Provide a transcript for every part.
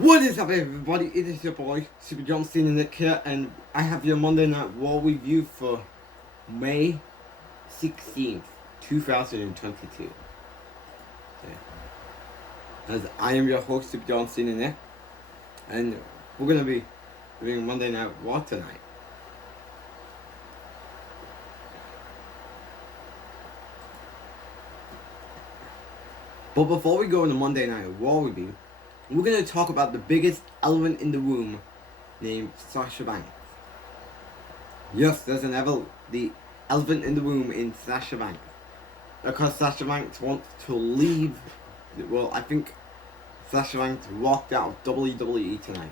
What is up, everybody? It is your boy Super John Cena Nick here, and I have your Monday Night Raw review for May 16th, 2022. As I am your host Super John Cena Nick, and we're gonna be doing Monday Night Raw tonight. But before we go into Monday Night Raw review, we're going to talk about the biggest elephant in the room named Sasha Banks. Yes, there's the elephant in the room in Sasha Banks. Because Sasha Banks wants to leave. Well, I think Sasha Banks walked out of WWE tonight.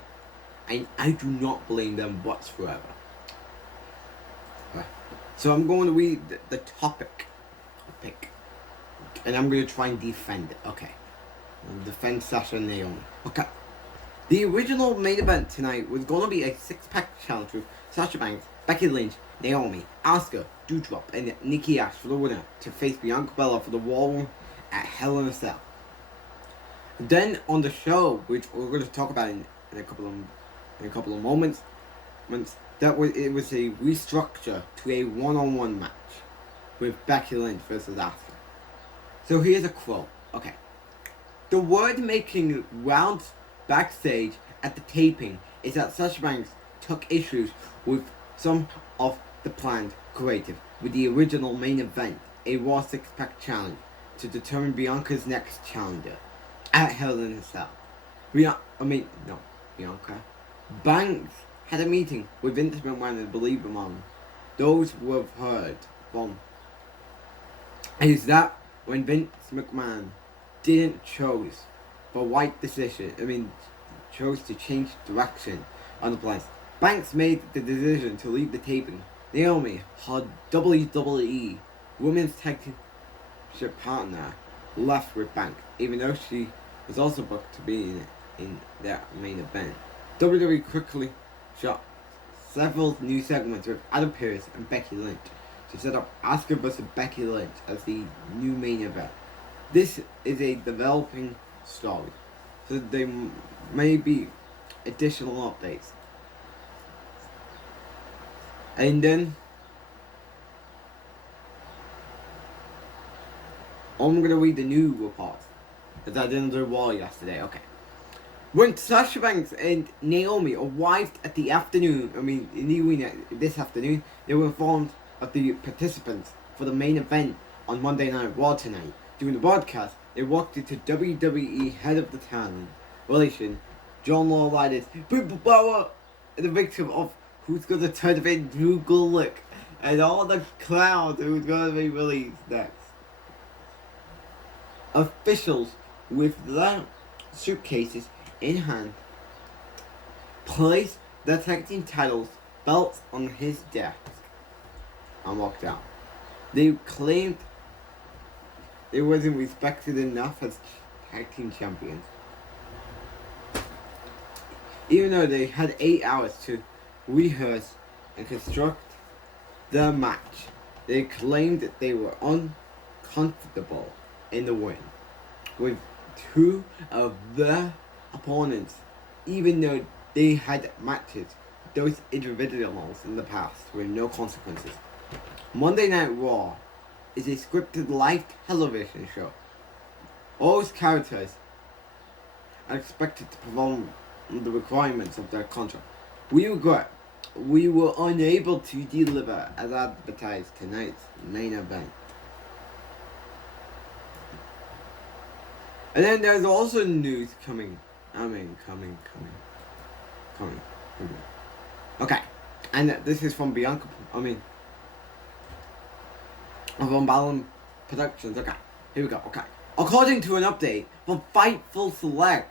And I do not blame them whatsoever. So I'm going to read the topic. And I'm going to try and defend it. Okay. Defend Sasha and Naomi. Okay. The original main event tonight was going to be a six-pack challenge with Sasha Banks, Becky Lynch, Naomi, Asuka, Doudrop, and Nikki Ash for the winner to face Bianca Belair for the War Room at Hell in a Cell. Then on the show, which we're going to talk about in a couple of moments, it was a restructure to a one-on-one match with Becky Lynch versus Asuka. So here's a quote. Okay. The word making rounds backstage at the taping is that Sasha Banks took issues with some of the planned creative with the original main event, a Raw six-pack challenge, to determine Bianca's next challenger at Hell in a Cell. Bianca. Banks had a meeting with Vince McMahon and believe among those who have heard from is that when Vince McMahon didn't chose to change direction on the plans. Banks made the decision to leave the taping. Naomi, her WWE Women's Tag Team partner, left with Banks, even though she was also booked to be in that main event. WWE quickly shot several new segments with Adam Pearce and Becky Lynch to set up Asuka vs. Becky Lynch as the new main event. This is a developing story, so there may be additional updates. And then, I'm going to read the new reports, as I didn't do Raw yesterday. Okay. When Sasha Banks and Naomi arrived at the afternoon, in the arena this afternoon, they were informed of the participants for the main event on Monday Night Raw tonight. During the broadcast, they walked into WWE head of the talent relation, John Laurinaitis, people power, and the victim of who's going to turn in Drew Gulak, and all the clowns who's going to be released next. Officials with their suitcases in hand placed the tag team titles belts on his desk and walked out. They claimed they wasn't respected enough as tag team champions. Even though they had 8 hours to rehearse and construct the match, they claimed that they were uncomfortable in the ring with two of their opponents, even though they had matches with those individuals in the past with no consequences. Monday Night Raw is a scripted live television show. All its characters are expected to perform the requirements of their contract. We regret we were unable to deliver as advertised tonight's main event. And then there's also news coming. Okay, and this is from Bianca. From Ballon Productions. Okay, here we go. Okay, according to an update from Fightful Select,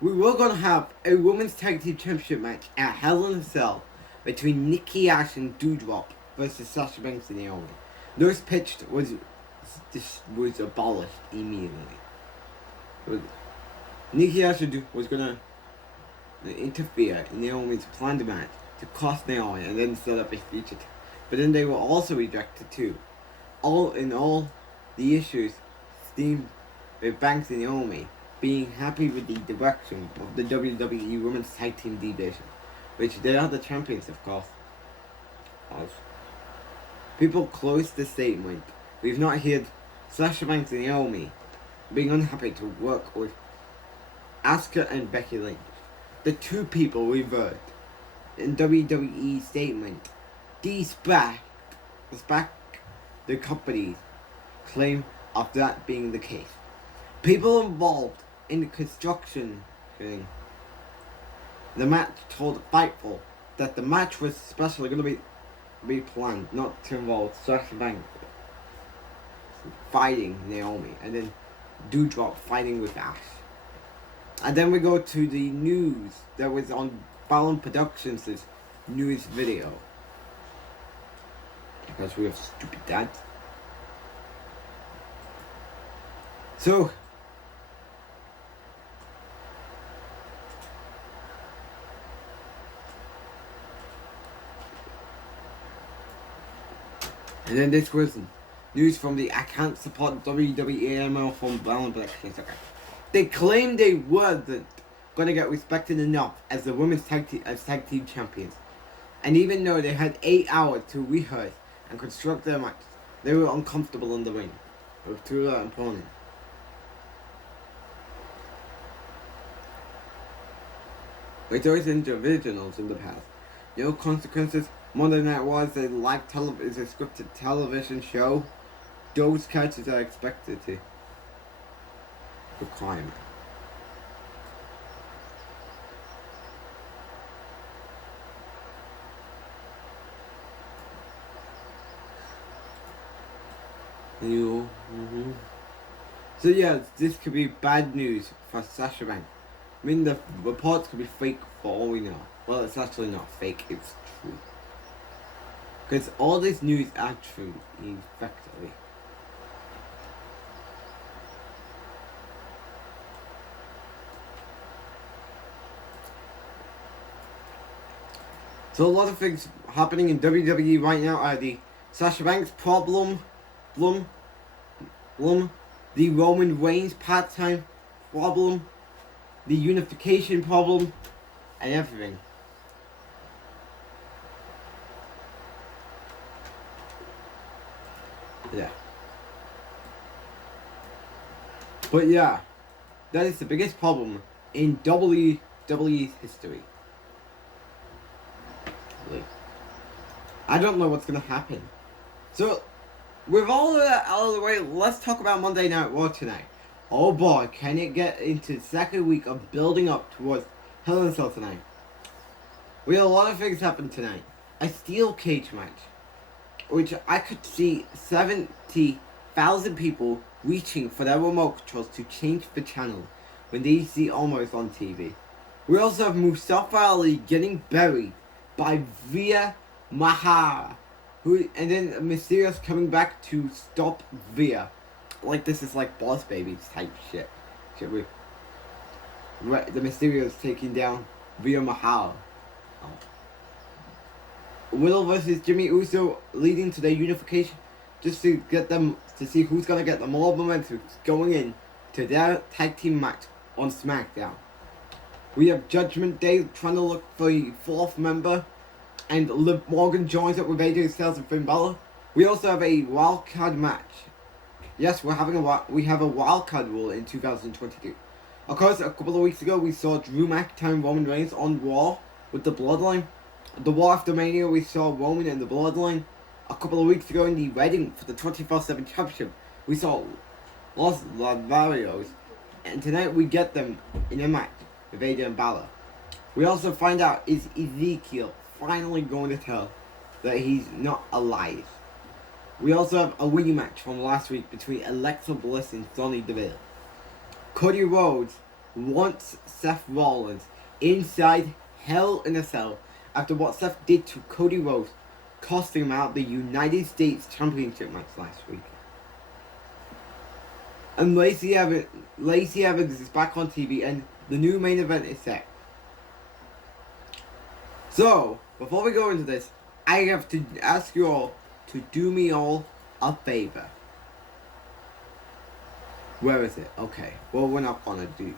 we were gonna have a women's tag team championship match at Hell in a Cell between Nikki Ash and Doudrop versus Sasha Banks and Naomi. Those pitched was abolished immediately. Nikki Ash was gonna interfere in Naomi's planned match to cost Naomi and then set up a future. But then they were also rejected too. All in all, the issues stemmed with Banks and Naomi being happy with the direction of the WWE Women's Tag Team Division, which they are the champions, of course. People closed the statement. We've not heard Sasha Banks and Naomi being unhappy to work with Asuka and Becky Lynch. The two people revert in WWE statement. These back the company's claim of that being the case. People involved in the construction thing. The match told Fightful that the match was especially going to be planned not to involve Sasha Banks fighting Naomi, and then Doudrop fighting with Ash. And then we go to the news that was on Fallon Productions' news video. Because we have stupid dads. So, and then this was news from the I Can't Support WWE email from Fallon Productions. Okay. They claimed they weren't gonna get respected enough as the women's tag team champions. And even though they had 8 hours to rehearse and construct their match, they were uncomfortable in the ring with two opponents. With those individuals in the past, no consequences. Monday Night Raw is a is a scripted television show. Those catches are expected to requirement. So yeah, this could be bad news for Sasha Banks. I mean, the reports could be fake for all we know. Well, it's actually not fake, it's true. Because all this news are true, effectively. So a lot of things happening in WWE right now are the Sasha Banks problem, the Roman Reigns part-time problem, the unification problem, and everything. Yeah. But yeah, that is the biggest problem in WWE's history. I don't know what's gonna happen. So, with all of that out of the way, let's talk about Monday Night Raw tonight. Oh boy, can it get into the second week of building up towards Hell in a Cell tonight. We had a lot of things happen tonight. A steel cage match, which I could see 70,000 people reaching for their remote controls to change the channel when they see Almost on TV. We also have Mustafa Ali getting buried by Via Mahara, and then Mysterious coming back to stop Via. Like this is like Boss Babies type shit. The Mysterious taking down Via Mahara. Will versus Jimmy Uso leading to their unification, just to get them to see who's gonna get the more momentum going in to their tag team match on SmackDown. We have Judgment Day trying to look for a fourth member, and Liv Morgan joins up with AJ Styles and Finn Balor. We also have a wild card match. Yes, we have a wild card rule in 2022. Of course, a couple of weeks ago we saw Drew McIntyre and Roman Reigns on Raw with the Bloodline. The War After Mania we saw Roman and the Bloodline. A couple of weeks ago in the wedding for the 24/7 Championship we saw Los Lavarios. And tonight we get them in a match with AJ and Balor. We also find out, is Ezekiel finally going to tell that he's not alive? We also have a rematch from last week between Alexa Bliss and Sonya Deville. Cody Rhodes wants Seth Rollins inside Hell in a Cell after what Seth did to Cody Rhodes, costing him out the United States Championship match last week. And Lacey Evans is back on TV and the new main event is set. So, before we go into this, I have to ask you all to do me all a favor. Where is it? Okay. Well, we're not gonna do.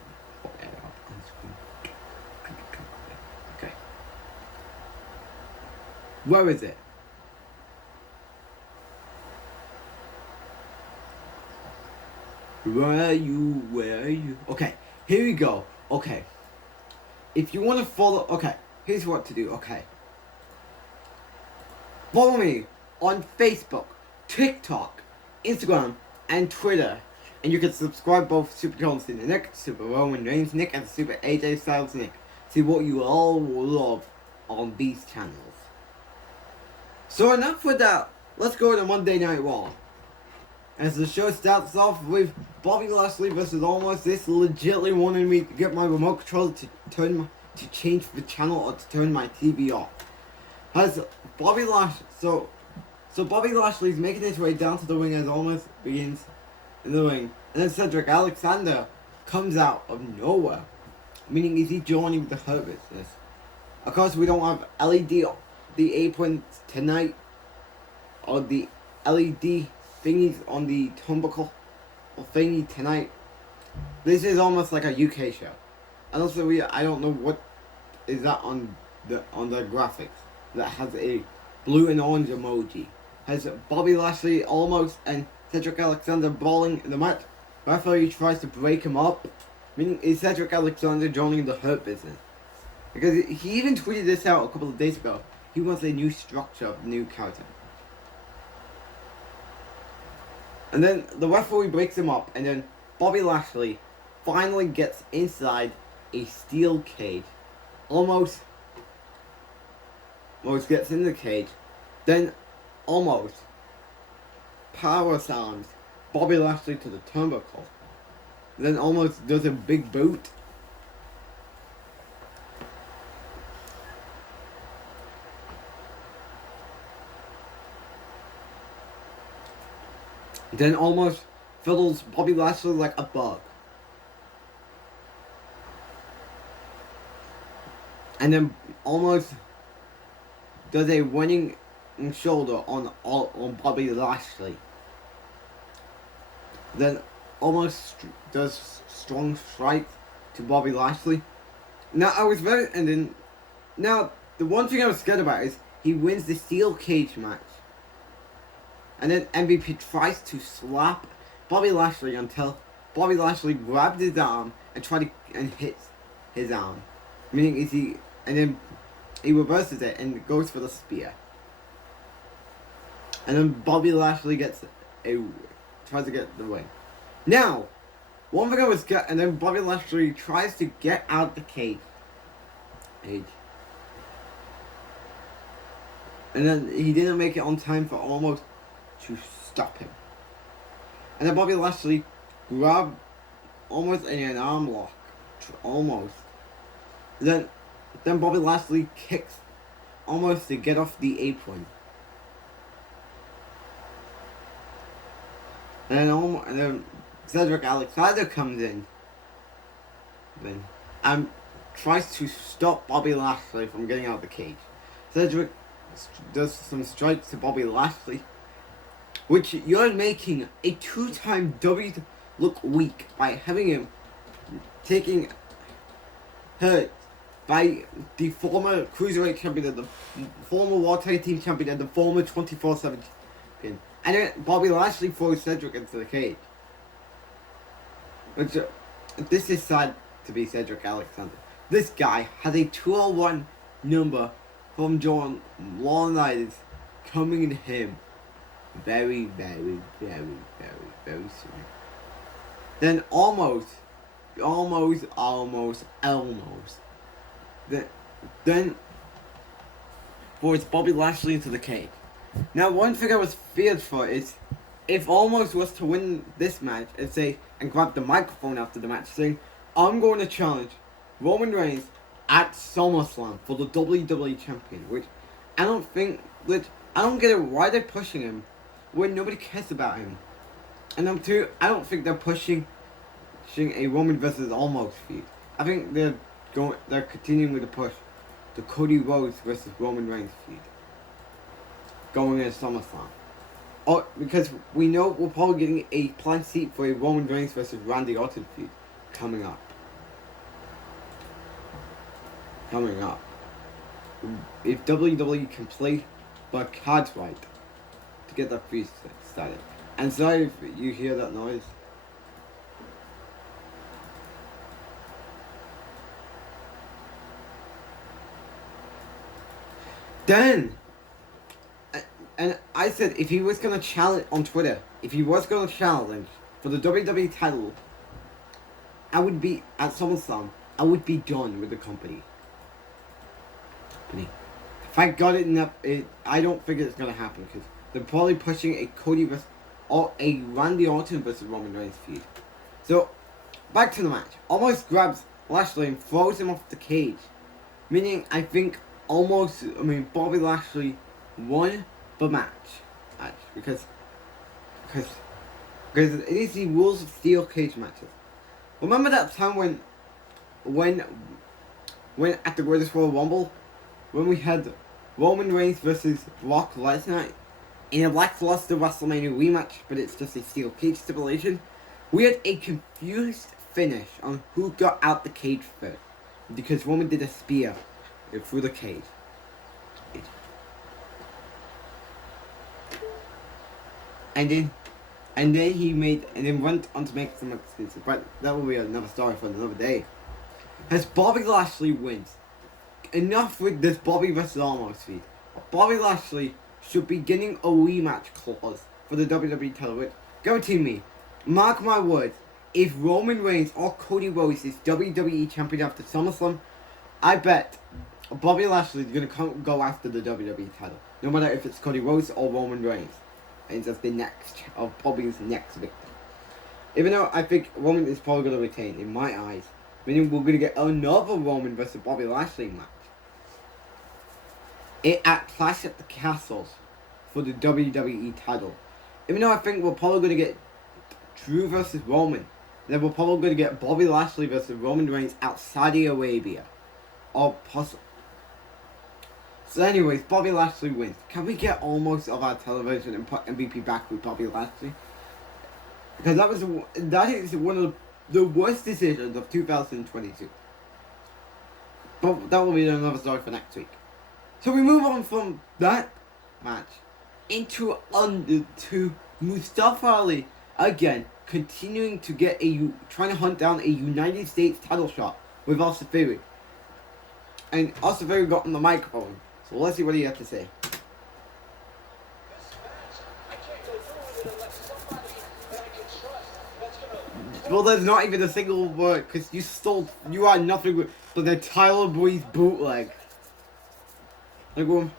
Okay. Where is it? Where are you? Where are you? Okay. Here we go. Okay. If you want to follow, okay. Here's what to do. Okay. Follow me on Facebook, TikTok, Instagram, and Twitter. And you can subscribe both Super John Cena Nick, Super Roman Reigns Nick, and Super AJ Styles Nick. See what you all will love on these channels. So enough with that. Let's go to Monday Night Raw. As the show starts off with Bobby Lashley versus Owens. This legitimately wanted me to get my remote control to change the channel or to turn my TV off. As Bobby Lashley, so Bobby Lashley's making his way down to the ring as Owens begins in the ring, and then Cedric Alexander comes out of nowhere, meaning is he joining the Hurt Business? Of course, we don't have LED, the apron tonight, or the LED thingies on the turnbuckle or thingy tonight. This is almost like a UK show, and also I don't know what is that on the graphics that has a blue and orange emoji. Has Bobby Lashley almost and Cedric Alexander brawling in the match. Referee tries to break him up, meaning is Cedric Alexander joining the Hurt Business? Because he even tweeted this out a couple of days ago. He wants a new structure, new character. And then the referee breaks him up, and then Bobby Lashley finally gets inside a steel cage. Almost gets in the cage, then almost power slams Bobby Lashley to the turnbuckle. Then almost does a big boot. Then almost fiddles Bobby Lashley like a bug. And then almost does a running shoulder on Bobby Lashley. Then almost does strong strike to Bobby Lashley. Now the one thing I was scared about is he wins the steel cage match. And then MVP tries to slap Bobby Lashley until Bobby Lashley grabs his arm and hits his arm. Meaning and then he reverses it and goes for the spear. And then Bobby Lashley tries to get the win. Now, one thing I was and then Bobby Lashley tries to get out the cage. And then he didn't make it on time for almost to stop him. And then Bobby Lashley grabbed almost in an arm lock. Almost. Then Bobby Lashley kicks almost to get off the apron. And then Cedric Alexander comes in. And tries to stop Bobby Lashley from getting out of the cage. Cedric does some strikes to Bobby Lashley, which you're making a two-time W look weak by having him taking hurt by the former Cruiserweight champion, the former World Tag Team champion, and the former 24/7 champion. And then Bobby Lashley throws Cedric into the cage. Which, this is sad to be Cedric Alexander. This guy has a 201 number from John Laurinaitis coming to him very, very, very, very, very soon. Then almost. Then force Bobby Lashley into the cage. Now, one thing I was feared for is if Almost was to win this match and grab the microphone after the match saying, I'm going to challenge Roman Reigns at SummerSlam for the WWE Champion, which I don't get it why they're pushing him when nobody cares about him. And number two, I don't think they're pushing a Roman versus Almost feud. I think they're continuing with the push the Cody Rhodes versus Roman Reigns feud going into SummerSlam. Oh, because we know we're probably getting a planned seat for a Roman Reigns versus Randy Orton feud coming up. If WWE can play the cards right to get that feud started. And sorry if you hear that noise. Then, and I said if he was gonna challenge on Twitter, if he was gonna challenge for the WWE title, I would be at SummerSlam. I would be done with the company. If I got it, I don't think it's gonna happen because they're probably pushing a Cody versus or a Randy Orton versus Roman Reigns feud. So, back to the match. Almost grabs Lashley and throws him off the cage, meaning I think Bobby Lashley won the match because it is the rules of steel cage matches. Remember that time when at the Greatest Royal Rumble, when we had Roman Reigns versus Brock Lesnar in a lackluster WrestleMania rematch, but it's just a steel cage stipulation, we had a confused finish on who got out the cage first, because Roman did a spear through the cage. And then he went on to make some excuses, but that will be another story for another day. As Bobby Lashley wins, enough with this Bobby vs. Almost feud. Bobby Lashley should be getting a rematch clause for the WWE title. Guarantee me, mark my words, if Roman Reigns or Cody Rhodes is WWE champion after SummerSlam, I bet Bobby Lashley is going to go after the WWE title. No matter if it's Cody Rhodes or Roman Reigns. And that's the next of Bobby's next victim. Even though I think Roman is probably going to retain, in my eyes. Meaning we're going to get another Roman versus Bobby Lashley match. At Clash at the Castles for the WWE title. Even though I think we're probably going to get Drew versus Roman. Then we're probably going to get Bobby Lashley versus Roman Reigns out Saudi Arabia. Or possible. So anyways, Bobby Lashley wins. Can we get almost of our television and put MVP back with Bobby Lashley? Because that is one of the worst decisions of 2022. But that will be another story for next week. So we move on from that match into to Mustafa Ali again, continuing to trying to hunt down a United States title shot with Austin Theory. And Austin Theory got on the microphone. So let's see what he had to say. Well, there's not even a single word, because you are nothing but the Tyler Breeze bootleg. Like, well,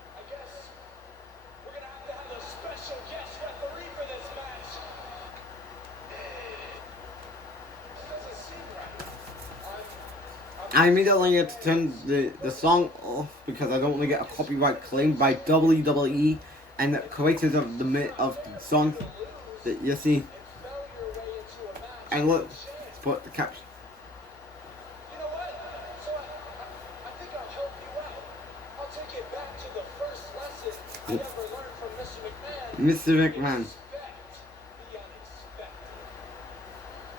I immediately had to turn the song off because I don't want to get a copyright claim by WWE and the creators of the song that you see. And look, let's put the caption. You know what? So I think I'll help you out. I'll take it back to the first lesson I ever learned from Mr. McMahon. Mr. McMahon. Expect the unexpected.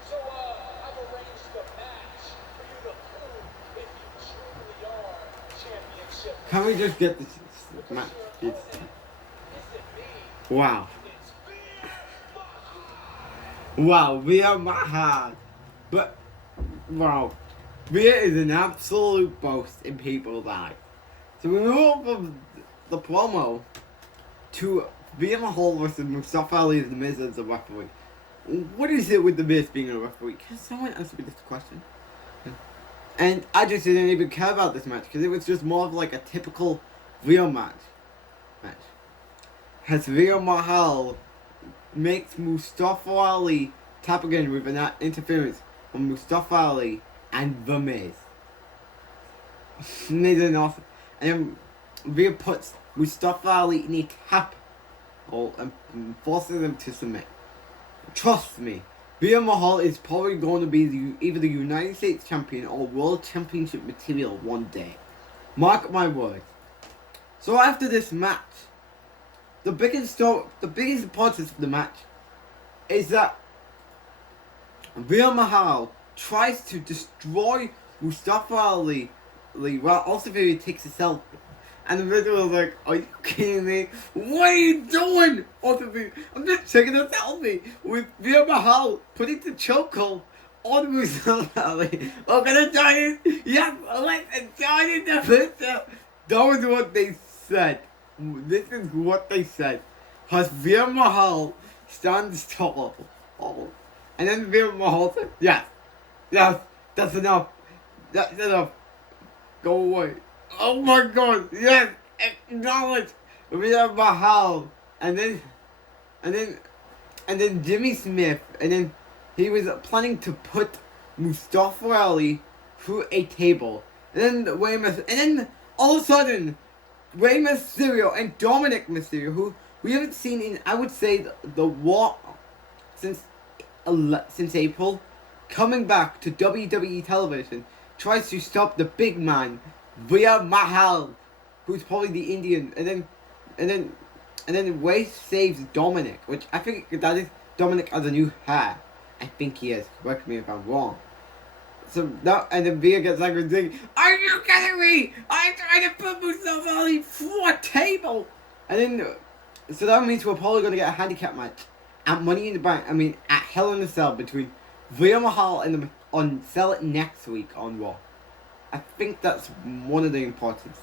So I've arranged the match for you to prove if you truly are championship. Can we just get this match? Wow. Wow, Veer Mahan. But, wow. Veer is an absolute boast in people's eyes. So we move on from the promo to Veer Mahal versus Mustafa Ali as The Miz as the referee. What is it with The Miz being a referee? Can someone answer me this question? And I just didn't even care about this match because it was just more of like a typical Veer match. As Veer Mahal makes Mustafa Ali tap again with an interference from Mustafa Ali and The Miz. Miz and awesome. And then Veer puts Mustafa Ali in a tap hole and forces him to submit. Trust me, Veer Mahal is probably going to be either the United States champion or World Championship material one day. Mark my words. So after this match, the biggest importance of the match is that Veer Mahal tries to destroy Mustafa Ali while also takes a selfie. And the video was like, are you kidding me? What are you doing? Also, I'm just taking a selfie with Veer Mahal putting the chokehold on Mustafa Ali. We're gonna join it. Yes, let's join in the picture. That was what they said. This is what they said. Has Veer Mahal stands tall. Oh. And then Veer Mahal said, yes, that's enough. That's enough. Go away. Oh my god, yes, acknowledge Veer Mahal. And then Jimmy Smith, and then he was planning to put Mustafa Ali through a table. And then all of a sudden, Rey Mysterio and Dominic Mysterio, who we haven't seen in, I would say, the war since April, coming back to WWE television, tries to stop the big man, Veer Mahal, who's probably the Indian, and then Rey saves Dominic, which I think that is Dominic has a new hair. I think he is. Correct me if I'm wrong. So now, and then Veer gets angry and saying, are you kidding me? I'm trying to put Mustafa Ali through a table. And then, so that means we're probably going to get a handicap match at Money in the Bank. I mean, at Hell in a Cell between Veer Mahal and on Sell It next week on Raw. I think that's one of the importance.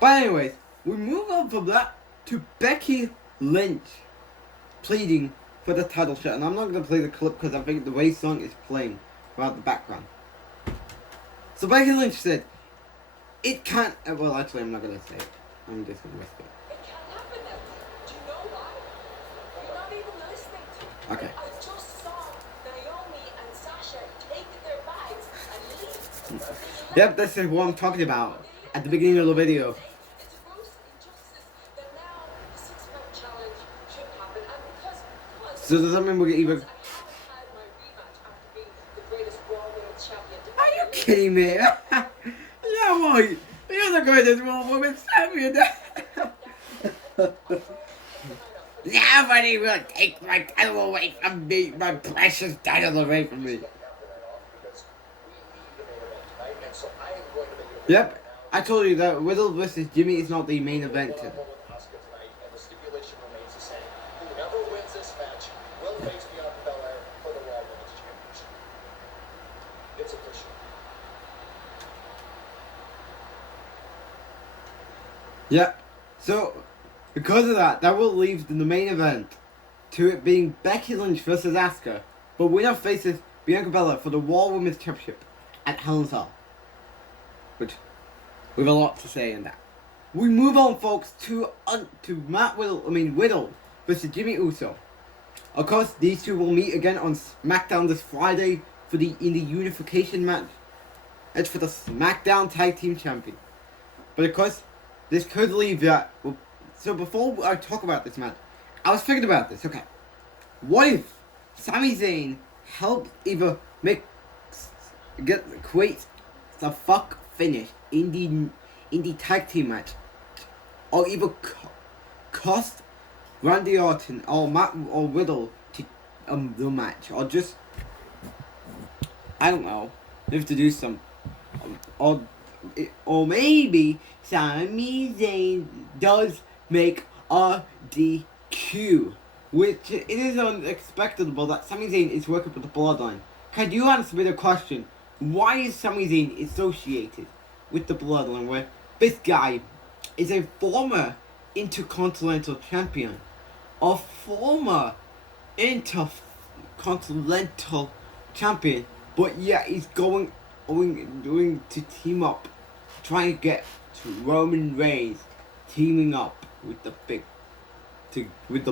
But anyways, we move on from that to Becky Lynch pleading for the title shot. And I'm not going to play the clip because I think the Ray song is playing throughout the background. So Becky Lynch said, it can't, well actually I'm not going to say it. I'm just going to whisper it. It can't happen now. Do you know why? You're not even listening to me. Okay. I just saw Naomi and Sasha take their bags and leave. Yep, this is what I'm talking about at the beginning of the video. It's a gross injustice that now the six-pack challenge should happen. And because So does that mean we're even... I haven't had my rematch after being the greatest Raw Women's Champion. Are you kidding me? Yeah, boy. You're the greatest Raw Women's Champion. Nobody will take my title away from me. My precious title away from me. Yep. I told you that Riddle vs. Jimmy is not the main event. Yeah, so because of that, that will leave the main event to it being Becky Lynch versus Asuka, but winner faces Bianca Belair for the Raw Women's Championship at Hell in a Cell. Which, we have a lot to say in that. We move on, folks, to Riddle versus Jimmy Uso. Of course, these two will meet again on SmackDown this Friday in the unification match. It's for the SmackDown Tag Team Champion. But of course, this could leave that. So before I talk about this match, I was thinking about this. Okay, what if Sami Zayn helped either create the fuck finish in the tag team match, or either cost Randy Orton or Matt or Riddle to the match, or just I don't know, they have to do some, or maybe Sami Zayn does make a DQ, which it is unexpectable that Sami Zayn is working with the Bloodline. Can you answer me the question? Why is Sami Zayn associated with the Bloodline, where this guy is a former Intercontinental Champion, a former Intercontinental Champion, but yet he's going to team up, trying to get to Roman Reigns, teaming up with the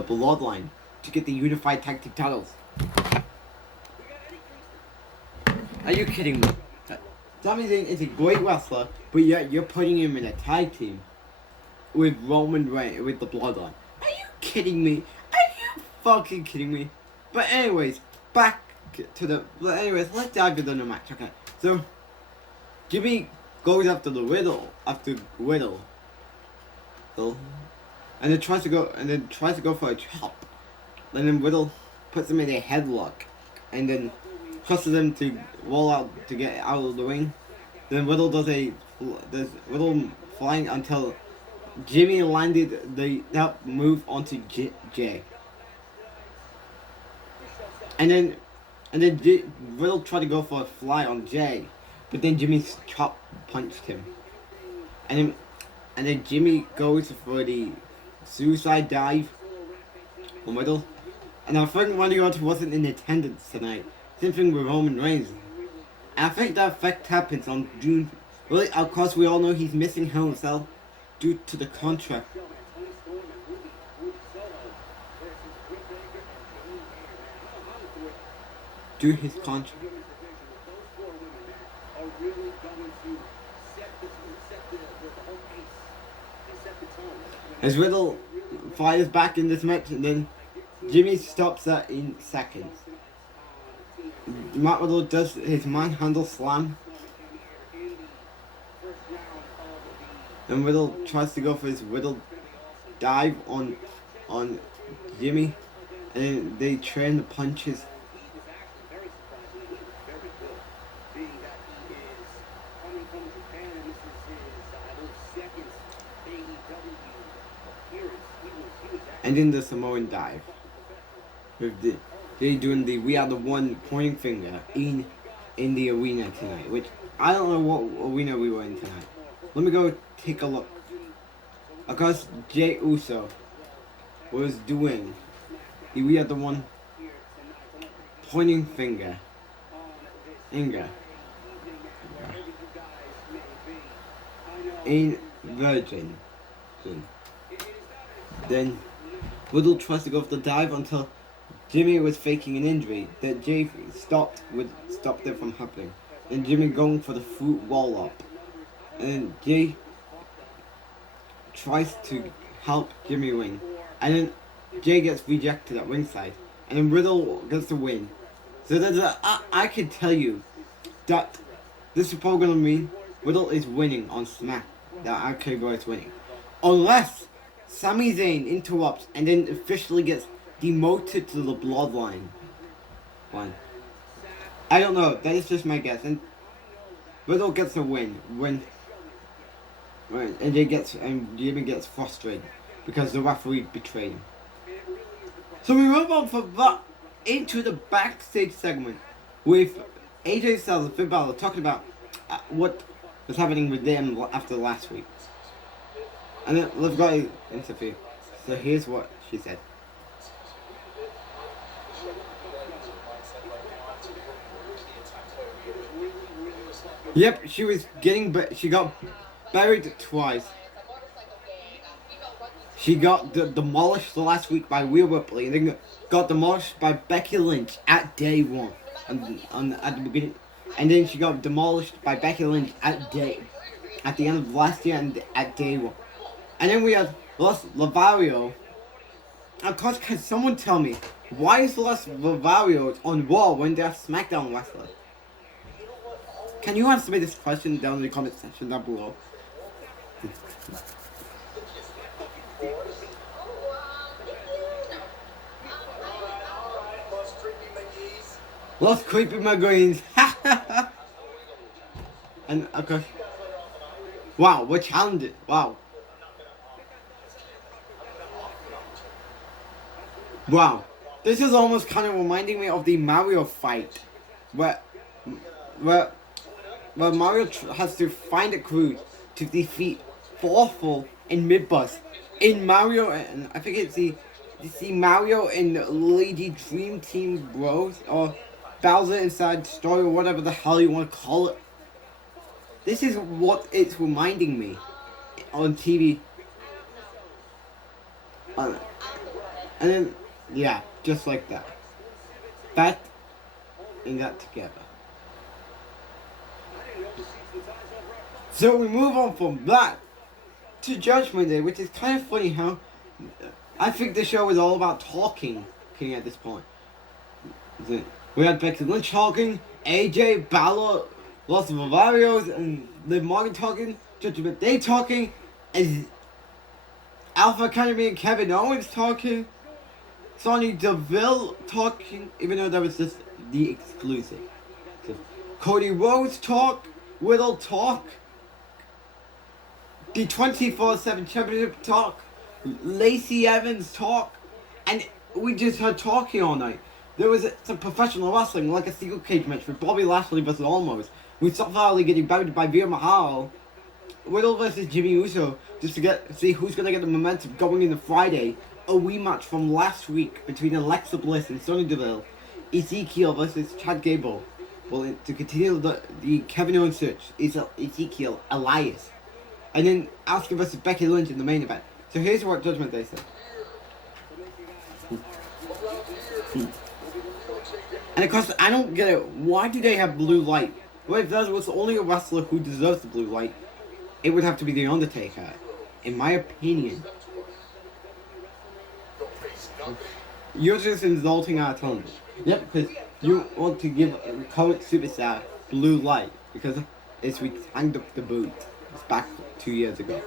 Bloodline to get the unified tag team titles. Are you kidding me? Sami Zayn is a great wrestler, but yet you're putting him in a tag team with Roman Reigns, with the Bloodline. Are you kidding me? Are you fucking kidding me? But anyways, let's dive into the match, okay? So, Jimmy goes after the Riddle, so, and then tries to go for a chop. And then Riddle puts him in a headlock, and then crosses him to roll out to get out of the ring. Then Riddle does Riddle flying until Jimmy landed that move onto Jay. And then Riddle tried to go for a fly on Jay, but then Jimmy chop punched him. And then Jimmy goes for the suicide dive on Riddle. And I think Randy Orton wasn't in attendance tonight. Same thing with Roman Reigns. And I think that effect happens on June. Well, of course, we all know he's missing Hell in a Cell due to the contract. Due his contract. As Riddle fires back in this match, and then Jimmy stops that in seconds. Matt Riddle does his manhandle slam. And Riddle tries to go for his Riddle dive on Jimmy. And then they train the punches. And then the Samoan dive. With they doing the We Are the One pointing finger in the arena tonight. Which I don't know what arena we were in tonight. Let me go take a look. Of course, Jey Uso was doing the We Are the One pointing finger. In Virgin. Then Riddle tries to go for the dive until Jimmy was faking an injury that Jay stopped it from happening. Then Jimmy going for the fruit wall up. And Jay tries to help Jimmy win. And then Jay gets rejected at ringside. And then Riddle gets the win. So I can tell you that this is probably going to mean Riddle is winning on Smack. That RK-Bro is winning. Unless Sami Zayn interrupts and then officially gets demoted to the Bloodline. I don't know. That is just my guess. And Riddle gets a win and Jimmy gets frustrated because the referee betrayed him. So we move on from that into the backstage segment with AJ Styles and Finn Balor talking about what was happening with them after last week. And then let's go into Finn. So here's what she said. Yep, she got buried twice. She got demolished last week by Rhea Ripley, and then got demolished by Becky Lynch at day one, at the beginning, and then she got demolished by Becky Lynch at the end of last year and at day one, and then we had Los Lavario. Of course, can someone tell me why is Los Lavario on Raw when they're SmackDown wrestlers? Can you answer me this question down in the comment section down below? Los Creepy McGreens. And okay. Wow, we're challenging. Wow. Wow. This is almost kind of reminding me of the Mario fight. Where Mario has to find a crew to defeat Forceful and Midbus. In Mario, and I think it's the Mario and Lady Dream Team Bros, or Bowser Inside Story, or whatever the hell you want to call it. This is what it's reminding me on TV. And then, yeah, just like that. That and that together. So we move on from that to Judgment Day, which is kind of funny how I think the show is all about talking at this point. We had Becky Lynch talking, AJ, Balor, Los Vivarios and Liv Morgan talking, Judgment Day talking, as Alpha Academy and Kevin Owens talking, Sonya Deville talking, even though that was just the exclusive. So, Cody Rhodes talk, Whittle talk, the 24/7 championship talk, Lacey Evans talk, and we just had talking all night. There was some professional wrestling, like a steel cage match with Bobby Lashley versus Almost, with Seth Harley getting buried by Veer Mahal, Whittle versus Jimmy Uso, just to see who's gonna get the momentum going into Friday. A rematch from last week between Alexa Bliss and Sonya Deville, Ezekiel versus Chad Gable. Well, to continue the Kevin Owens search is Ezekiel Elias, and then Asuka versus Becky Lynch in the main event. So here's what Judgment Day said. And of course, I don't get it. Why do they have blue light? Well, if there was only a wrestler who deserves the blue light, it would have to be The Undertaker. In my opinion. You're just insulting our talent. Yep, because you want to give a current superstar blue light. Because it's we hanged up the boot. It's back 2 years ago.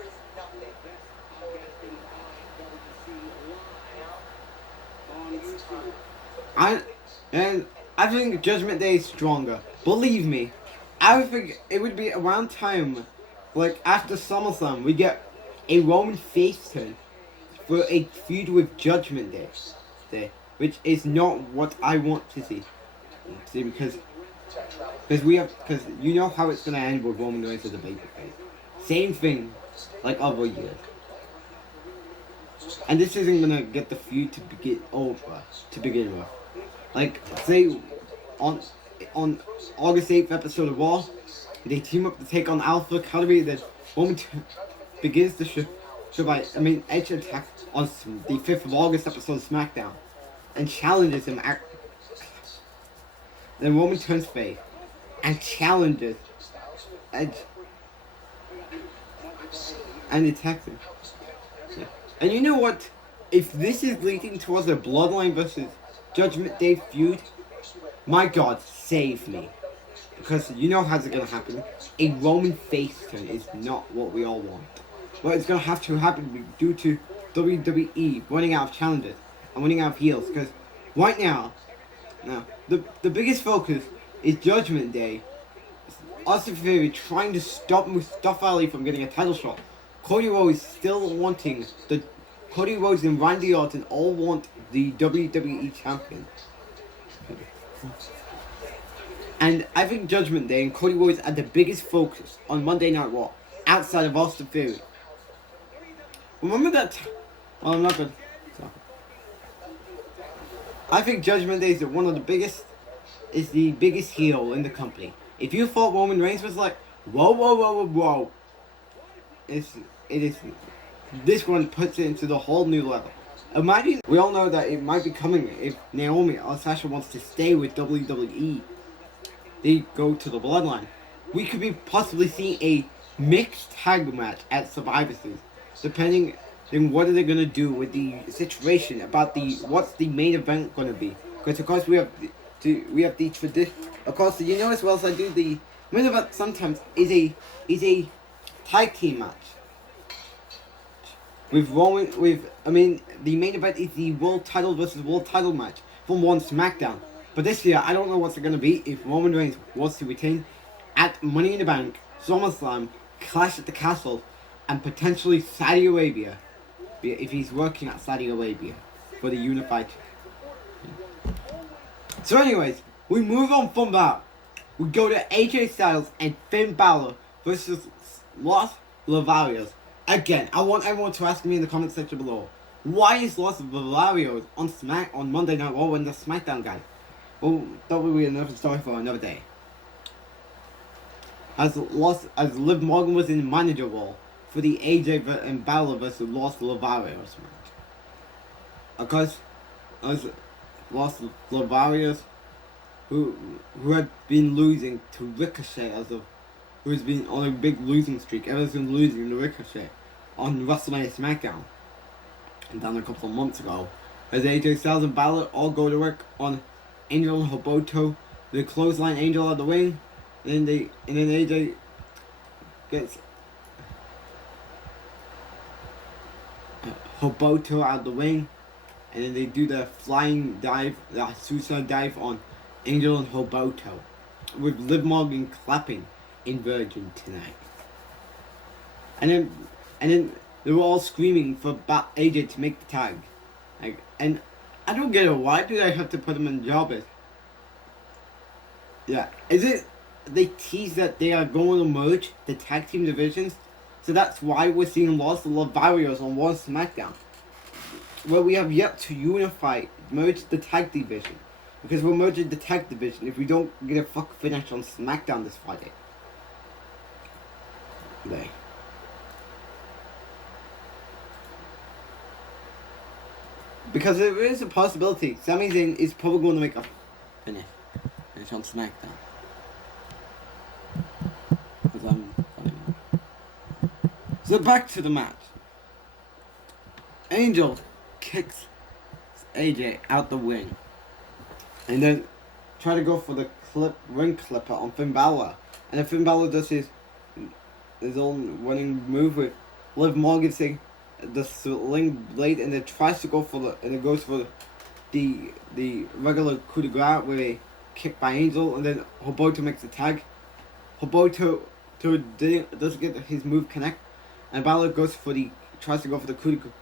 I think Judgment Day is stronger. Believe me, I would think it would be around time, like after SummerSlam, we get a Roman face turn for a feud with Judgment Day, which is not what I want to see. See, because you know how it's gonna end with Roman Reigns as a babyface. Same thing, like other years. And this isn't gonna get the feud to begin with. Like, say, on August 8th episode of Raw, they team up to take on Alpha Academy, then Roman begins the show by, Edge attack on the 5th of August episode of SmackDown, and challenges him then Roman turns face, and challenges Edge, and attacks him. Yeah. And you know what? If this is leading towards a Bloodline versus Judgment Day feud, my God, save me. Because you know how's it gonna happen. A Roman face turn is not what we all want. Well, it's gonna have to happen due to WWE running out of challenges and running out of heels. Because right now, the biggest focus is Judgment Day. Austin Theory trying to stop Mustafa Ali from getting a title shot. Cody Rhodes still wanting Cody Rhodes and Randy Orton all want the WWE champion. And I think Judgment Day and Cody Rhodes are the biggest focus on Monday Night Raw, outside of Austin Theory. Remember that? Well, I'm not good. I think Judgment Day is the biggest heel in the company. If you thought Roman Reigns was like, whoa, it is. This one puts it into the whole new level. Imagine, we all know that it might be coming if Naomi or Sasha wants to stay with WWE. They go to the Bloodline. We could be possibly seeing a mixed tag match at Survivor Series, depending on what are they gonna do with the situation about what's the main event gonna be. Because of course we have the tradition. Of course, you know as well as I do, the main event sometimes is a tag team match. The main event is the world title versus world title match from one SmackDown. But this year, I don't know what's it going to be if Roman Reigns wants to retain at Money in the Bank, SummerSlam, Clash at the Castle, and potentially Saudi Arabia, if he's working at Saudi Arabia for the Unified. So anyways, we move on from that. We go to AJ Styles and Finn Balor versus Los Lavarios. Again, I want everyone to ask me in the comment section below, why is Los Lavarios on Monday Night Raw when the SmackDown guy? Well, that will be another story for another day. As Liv Morgan was in the manager role for the AJ and Balor versus Los Lavarios match. Of course, as Los Lavarios, who had been losing to Ricochet who's been on a big losing streak ever since losing to Ricochet on WrestleMania SmackDown. And then a couple of months ago, as AJ Styles and Balor all go to work on Angel and Hoboto, the clothesline Angel of the ring, and then AJ gets Hoboto out of the ring, and then they do the flying dive, the suicide dive on Angel and Hoboto, with Liv Morgan clapping in Virgin tonight. And then they were all screaming for AJ to make the tag. Like, and I don't get it. Why do they have to put him in jobbers? Yeah, is it they tease that they are going to merge the tag team divisions? So that's why we're seeing lots of Lavarios on one SmackDown, where we have yet to merge the tag division, because we're merging the tag division if we don't get a fuck finish on SmackDown this Friday. Today. Because there is a possibility Sami Zayn is probably going to make a finish on SmackDown. Because I'm funny now. So back to the match. Angel kicks AJ out the ring, and then try to go for the ring clipper on Finn Balor, and then Finn Balor does his own running move with Liv Morgan saying the sling blade, and then tries to go for and it goes for the regular coup de grace with a kick by Angel, and then Hoboto makes the tag. Hoboto doesn't get his move connect, and Balor tries to go for the coup de grace.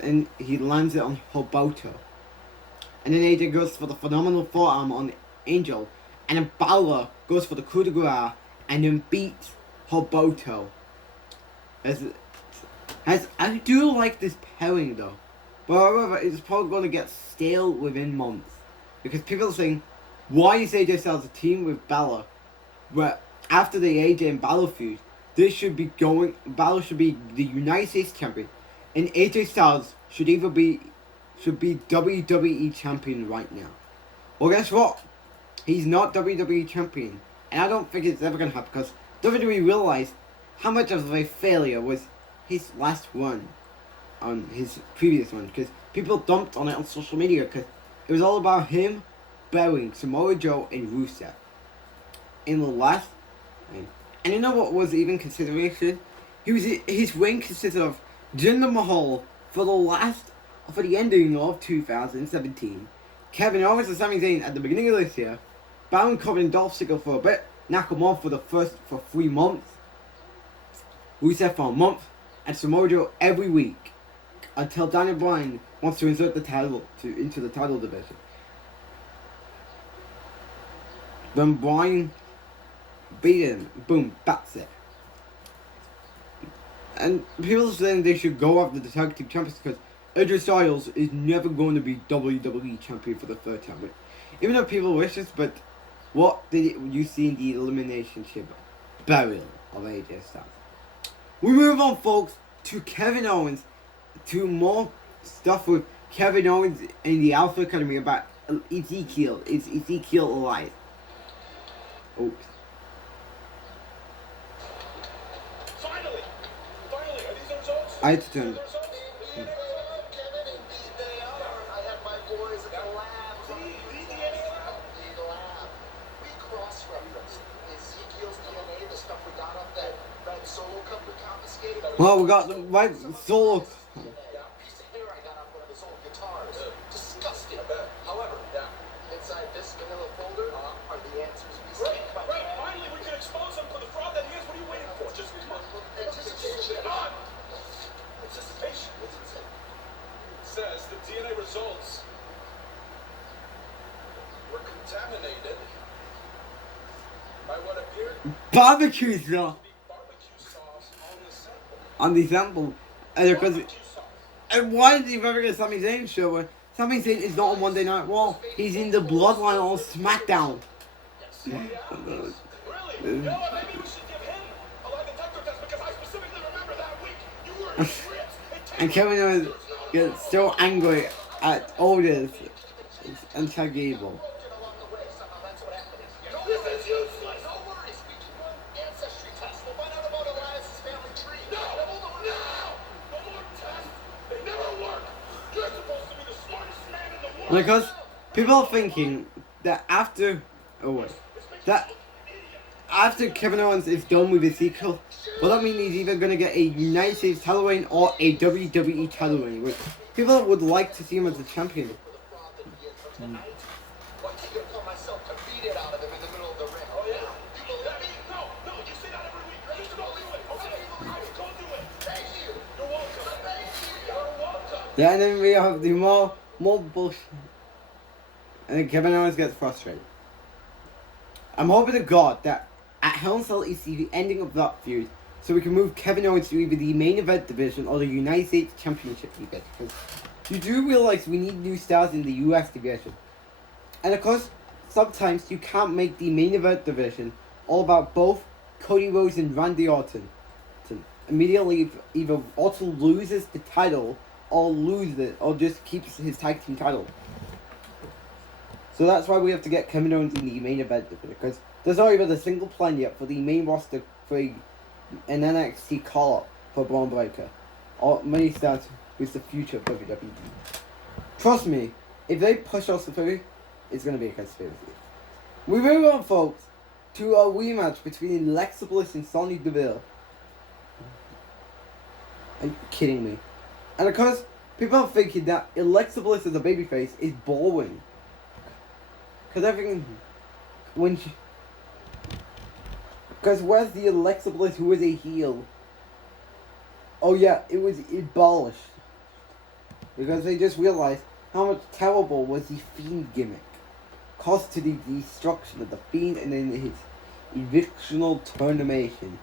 And he lands it on Hoboto. And then AJ goes for the phenomenal forearm on Angel. And then Balor goes for the coup de grace and then beats Hoboto. I do like this pairing though. But however, it's probably going to get stale within months. Because people are saying, why is AJ Styles a team with Balor? Where after the AJ and Balor feud, Balor should be the United States champion. And AJ Styles should be WWE champion right now. Well, guess what? He's not WWE champion. And I don't think it's ever going to happen, because WWE realized how much of a failure was his last run on his previous one. Because people dumped on it on social media, because it was all about him burying Samoa Joe and Rusev in the last. And you know what was even consideration? His reign consisted of Jinder Mahal for the ending of 2017, Kevin Owens and Sami Zayn at the beginning of this year, Baron Corbin and Dolph Ziggler for a bit, Nakamura for 3 months, Rusev for a month, and Samoa Joe every week until Daniel Bryan wants to insert the title into the title division. Then Bryan beat him, boom, that's it. And people are saying they should go after the tag team champions, because AJ Styles is never going to be WWE champion for the 3rd time. Even though people wish this, but what did you see in the Elimination Chamber? Burial of AJ Styles. We move on, folks, to Kevin Owens, to more stuff with Kevin Owens in the Alpha Academy about Ezekiel. Is Ezekiel alive? Oops. I had to turn. Well, we got the right solo. Disgusting. However, inside this manila folder are the answers we seek. Right. Finally, we can expose him for the fraud that he is. What are you waiting for? Just anticipation. Anticipation. It says the DNA results were contaminated by what appeared Barbecue sauce barbecue sauce on the sample. And why did he ever get Sami Zayn show where Sami Zayn is not on Monday Night Raw? He's in the Bloodline on SmackDown. Really? You know what? Maybe we should give him a lie detector test, because I specifically remember that week you were in scripts. And Kevin Owens gets so angry at Otis and Chad Gable. Because people are thinking that after that after Kevin Owens is done with his sequel, well, that means he's either gonna get a United States title reign or a WWE title reign, which people would like to see him as a champion. What you gonna call myself to beat it out of him in the middle of the ring? Oh yeah? You believe me? No, you say that every week. Just don't do it. Okay, don't do it. Thank you. You're welcome. Thank you. You're welcome. Yeah, and then we have the more bullshit. And then Kevin Owens gets frustrated. I'm hoping to God that at Hell in a Cell is the ending of that feud, so we can move Kevin Owens to either the main event division or the United States Championship division. Because you do realize we need new stars in the US division. And of course, sometimes you can't make the main event division all about both Cody Rhodes and Randy Orton. Immediately, either Orton loses the title or loses it, or just keeps his tag team title. So that's why we have to get Kevin Owens in the main event division, because there's not even a single plan yet for the main roster for an NXT call-up for Braun Breaker, or many stars with the future of WWE. Trust me, if they push us through, it's going to be a conspiracy. We move on, folks, to a rematch between Alexa Bliss and Sonya Deville. Are you kidding me? And of course, people are thinking that Alexa Bliss as a babyface is boring. Because everything, because where's the Alexa Bliss who was a heel? Oh yeah, it was abolished. Because they just realized how much terrible was the Fiend gimmick. Cost to the destruction of the Fiend and then his evictional termination.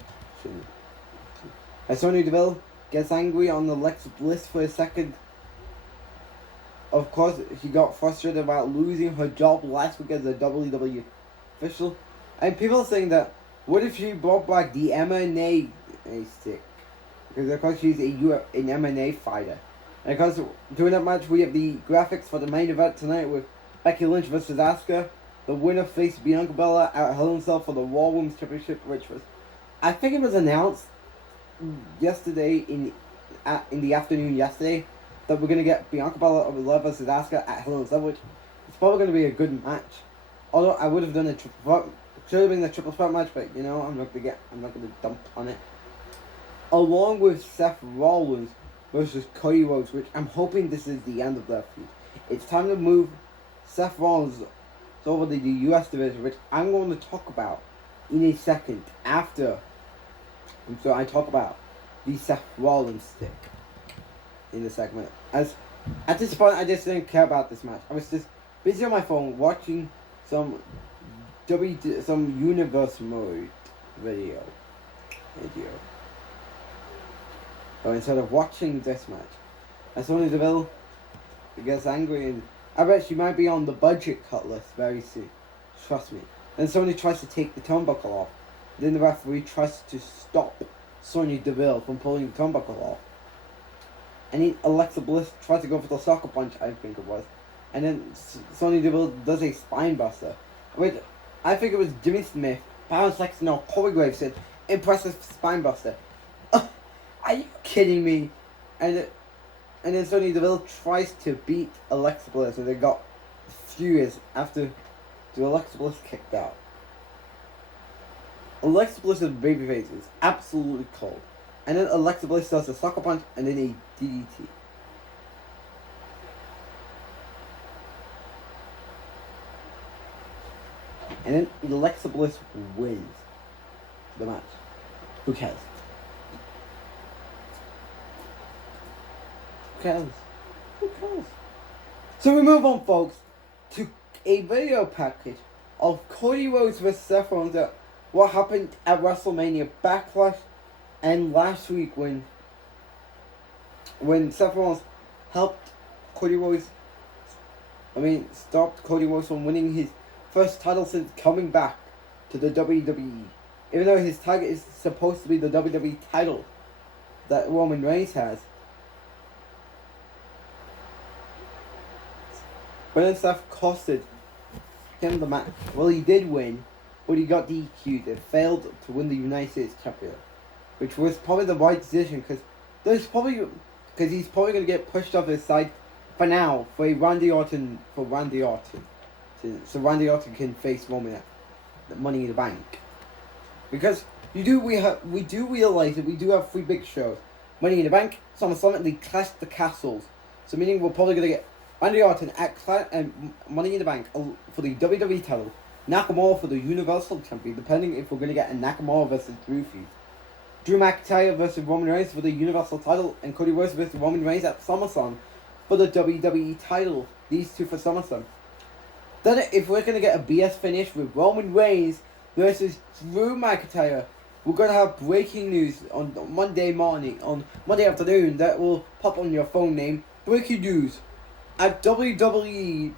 As Sonya Deville gets angry on Alexa Bliss for a second. Of course, she got frustrated about losing her job last week as a WWE official. And people are saying that, what if she brought back the MMA stick? Because of course she's an MMA fighter. And of course, during that match we have the graphics for the main event tonight with Becky Lynch versus Asuka. The winner faced Bianca Belair at Hell in a Cell for the Raw Women's Championship, which was, I think it was announced yesterday in the afternoon yesterday, that we're gonna get Bianca Belair versus Asuka at Hell in a Cell, which is probably gonna be a good match. Although I would have done a should have been the triple threat match, but you know I'm not gonna dump on it. Along with Seth Rollins versus Cody Rhodes, which I'm hoping this is the end of their feud. It's time to move Seth Rollins over to the US division, which I'm going to talk about in a second after. And so I talk about the Seth Rollins stick in the segment. As at this point, I just didn't care about this match. I was just busy on my phone watching some Universe Mode video. So instead of watching this match, as Sonya Deville gets angry, and I bet she might be on the budget cut list very soon. Trust me. And Sonya tries to take the turnbuckle off. Then the referee tries to stop Sonya Deville from pulling the turnbuckle off. And Alexa Bliss tries to go for the soccer punch, I think it was. And then Sonya Deville does a spine buster. Which I think it was Jimmy Smith, Baron Sexton, or Corey Graves said, impressive spine buster. Are you kidding me? And then Sonya Deville tries to beat Alexa Bliss, and they got furious after the Alexa Bliss kicked out. Alexa Bliss's babyface is absolutely cold. And then Alexa Bliss does a sucker punch and then a DDT. And then Alexa Bliss wins the match. Who cares? Who cares? Who cares? So we move on, folks, to a video package of Cody Rhodes vs Seth Rollins at what happened at WrestleMania Backlash, and last week when Seth Rollins helped Cody Rhodes, stopped Cody Rhodes from winning his first title since coming back to the WWE. Even though his target is supposed to be the WWE title that Roman Reigns has. But then Seth costed him the match. Well, he did win, but he got DQ'd and failed to win the United States Championship, which was probably the right decision because he's probably going to get pushed off his side for now for Randy Orton. So Randy Orton can face Roman at Money in the Bank. because we do realize that we do have 3 big shows: Money in the Bank, SummerSlam, and the Clash of the Castles. So meaning we're probably gonna get Randy Orton at Money in the Bank for the WWE title, Nakamura for the Universal Champion, depending if we're gonna get a Nakamura versus Drew feud. Drew McIntyre versus Roman Reigns for the Universal title, and Cody Rhodes versus Roman Reigns at SummerSlam for the WWE title. These 2 for SummerSlam. Then if we're going to get a BS finish with Roman Reigns versus Drew McIntyre, we're going to have breaking news on Monday afternoon that will pop on your phone name. Breaking news. At WWE's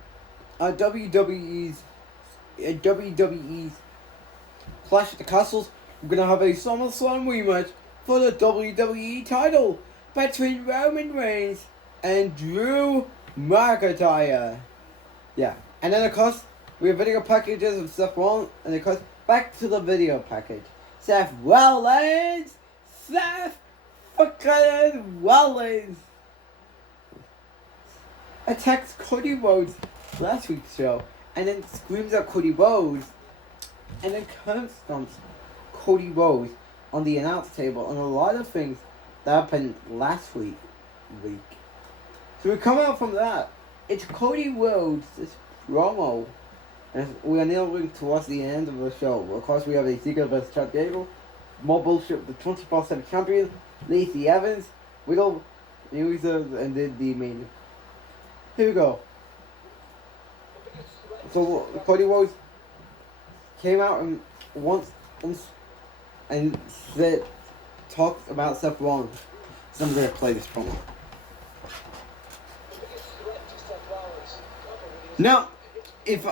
Clash of the Castles, we're going to have a SummerSlam rematch for the WWE title between Roman Reigns and Drew McIntyre. Yeah. And then of course, we have video packages of Seth Rollins, and of course, back to the video package. Seth Rollins attacks Cody Rhodes last week's show, and then screams at Cody Rhodes, and then curb stomps Cody Rhodes on the announce table on a lot of things that happened last week. So we come out from that. It's Cody Rhodes' promo, and we are nearing towards the end of the show. Of course, we have a Ziggler vs. Chad Gable, more bullshit with the 24/7 champion, Lacey Evans, Widow, and then the main. Here we go. So Cody Rhodes came out and talked about Seth Rollins. So I'm gonna play this promo. Now, if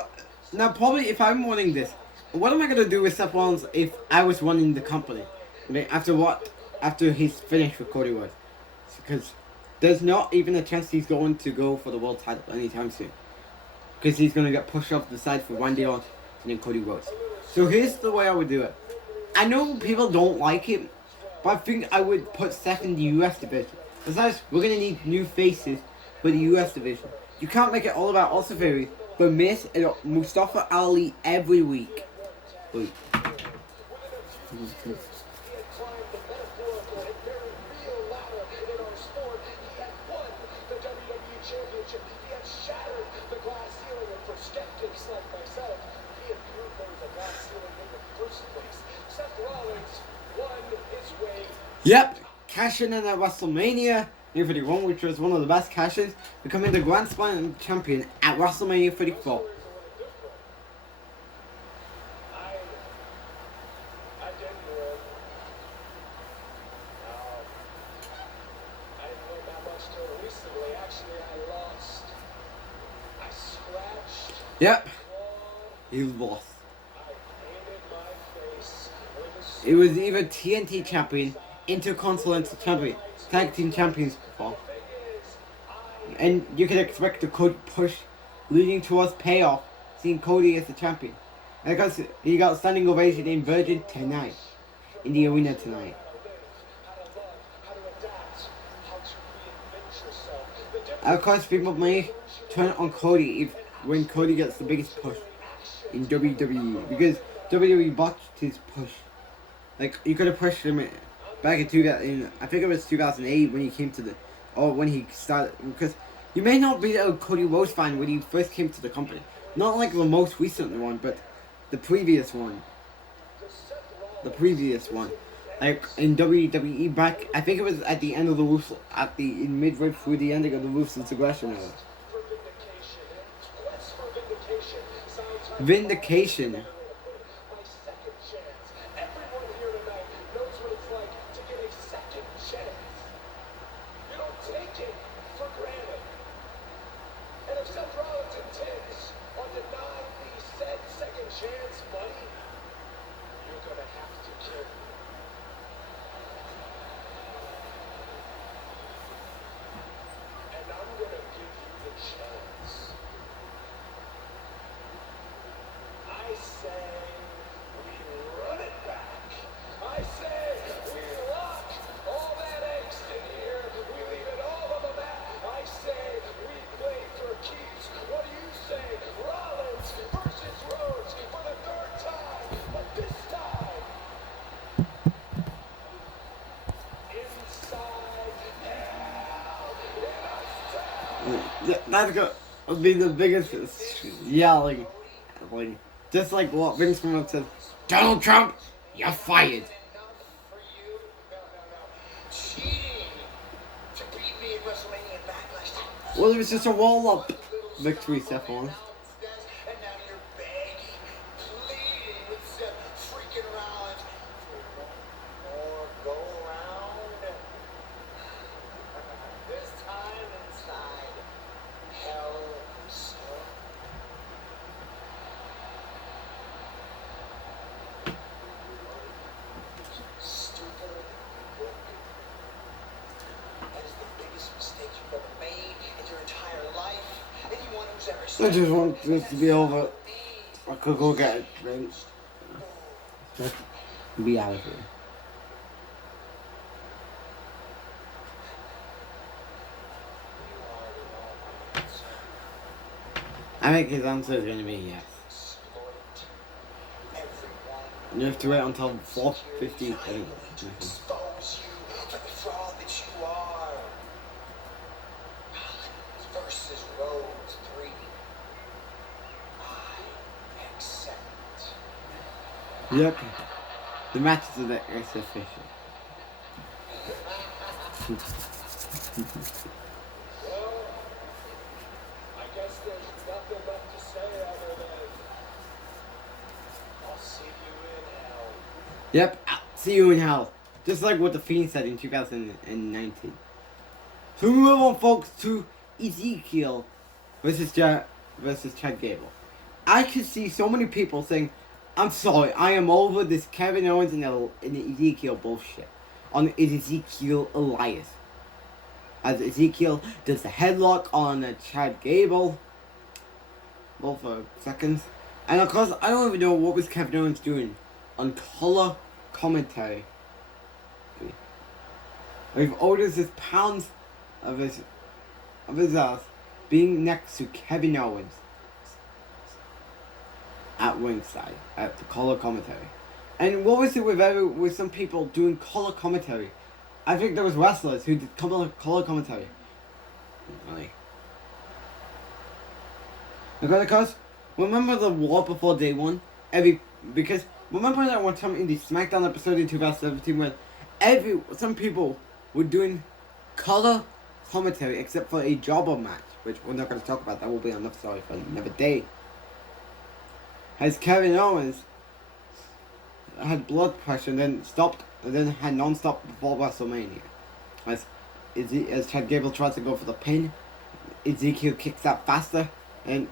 I'm running this, what am I gonna do with Seth Rollins if I was running the company? After he's finished with Cody Rhodes? Because there's not even a chance he's going to go for the world title anytime soon. Because he's gonna get pushed off the side for Randy Orton and then Cody Rhodes. So here's the way I would do it. I know people don't like it, but I think I would put Seth in the US division. Besides, we're gonna need new faces for the US division. You can't make it all about Austin Theory, but Miz and Mustafa Ali every week. Wait. Yep, cashing in at WrestleMania 31, which was one of the best cash-ins, becoming the Grand Slam champion at WrestleMania 34. Yep, he lost. It was either TNT champion, Intercontinental champion, tag team champions before. And you can expect the Cody push leading towards payoff, seeing Cody as the champion. And because he got standing ovation in Virgin tonight, in the arena tonight. And of course, people may turn on Cody when Cody gets the biggest push in WWE, because WWE botched his push. Like, you could have pushed him back in I think it was 2008 when he came to when he started, because you may not be a Cody Rhodes fan when he first came to the company. Not like the most recent one, but the previous one. Like in WWE back, I think it was at the end of the midway through the ending of the Ruthless Aggression era. Vindication. I said That's gonna be the biggest yelling. Like, just like what Vince McMahon said, Donald Trump, you're fired. For you? No. Cheating to beat me in WrestleMania and Backlash. Well, it was just a roll-up victory, Seth Owens. And now you're begging, pleading with Seth freaking Rollins for one more go around. This time inside Hell So. Stupid book. That is the biggest mistake you've ever made in your entire life. Anyone who's ever I said just want this to be over. I could go get a drink. Just be out of here. I think his answer is going to be yes. You have to wait until 4:50. Expose you for the fraud that you are. Rollins versus Rhodes 3. I accept. Yep. The match is official. Well, I guess there's nothing left to say other than I'll see you in hell. Yep, I'll see you in hell. Just like what the Fiend said in 2019. So we move on, folks, to Ezekiel versus Chad Gable. I could see so many people saying, I'm sorry, I am over this Kevin Owens and Ezekiel bullshit on Ezekiel Elias. As Ezekiel does the headlock on Chad Gable. Well, for seconds. And of course, I don't even know what was Kevin Owens doing on color commentary. With Otis's pounds of his ass being next to Kevin Owens at ringside at the color commentary. And what was it with some people doing color commentary? I think there was wrestlers who did color commentary. Really. Because remember the War Before Day One? Because remember that one time in the SmackDown episode in 2017 when some people were doing color commentary except for a jobber match, which we're not going to talk about. That will be enough story for another day. As Kevin Owens had blood pressure and then stopped, and then had non-stop before WrestleMania. As Chad Gable tries to go for the pin, Ezekiel kicks out faster, and